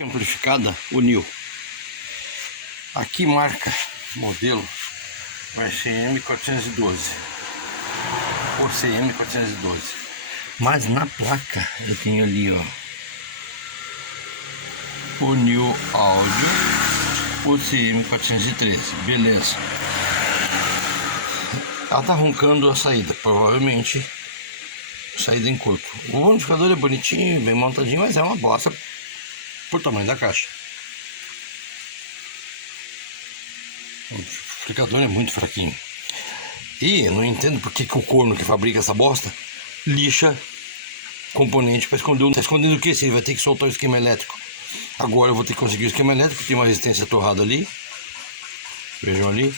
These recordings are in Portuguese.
Amplificada Unil. Aqui marca modelo vai ser M412 ou CM412, mas na placa eu tenho ali, ó, Unil áudio ou CM413, beleza. Ela tá roncando a saída, provavelmente saída em curto. O amplificador é bonitinho, bem montadinho, mas é uma bosta por tamanho da caixa. O amplificador é muito fraquinho. E eu não entendo porque que o corno que fabrica essa bosta lixa componente para esconder. Tá escondendo o que? Se ele vai ter que soltar o esquema elétrico. Agora eu vou ter que conseguir o esquema elétrico. Tem uma resistência torrada ali. Vejam ali.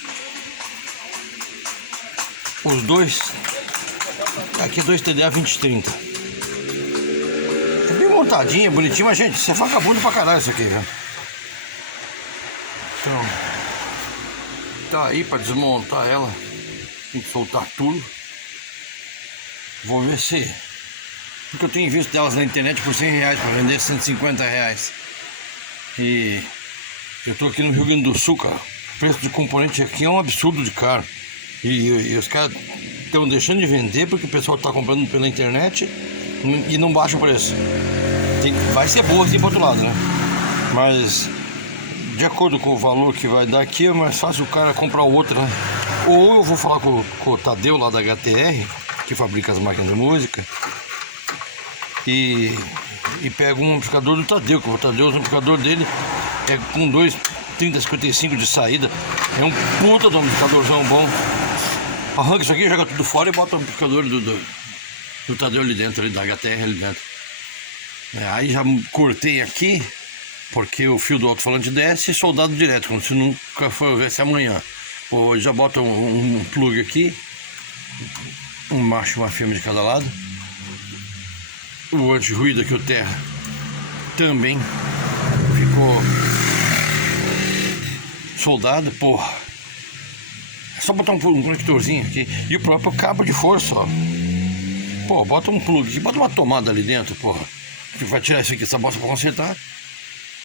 Os dois. Aqui 2 TDA 2030. Bem montadinha, bonitinha, mas gente, isso é vagabundo pra caralho isso aqui, viu? Então, tá aí pra desmontar ela. Tem que soltar tudo. Vou ver se... Porque eu tenho visto delas na internet por R$100 pra vender R$150. E eu tô aqui no Rio Grande do Sul, cara. O preço de componente aqui é um absurdo de caro. E os caras estão deixando de vender porque o pessoal tá comprando pela internet e não baixa o preço. Vai ser boa aqui pro outro lado, né? Mas de acordo com o valor que vai dar aqui, é mais fácil o cara comprar outra, né? Ou eu vou falar com o Tadeu lá da HTR, que fabrica as máquinas de música, e pego um amplificador do Tadeu, que o Tadeu, o amplificador dele é com 2 3055 de saída. É um puta de um amplificadorzão bom. Arranca isso aqui, joga tudo fora e bota o amplificador do Tadeu ali dentro, ali da HTR ali dentro. Aí já cortei aqui, porque o fio do alto-falante desce e soldado direto, como se nunca houvesse amanhã. Hoje já bota um plug aqui, um macho e uma fêmea de cada lado. O anti-ruído aqui, o terra, também ficou soldado, porra. É só botar um conectorzinho aqui. E o próprio cabo de força, ó. Pô, bota um plug aqui, bota uma tomada ali dentro, porra. Que vai tirar isso aqui, essa bosta pra consertar.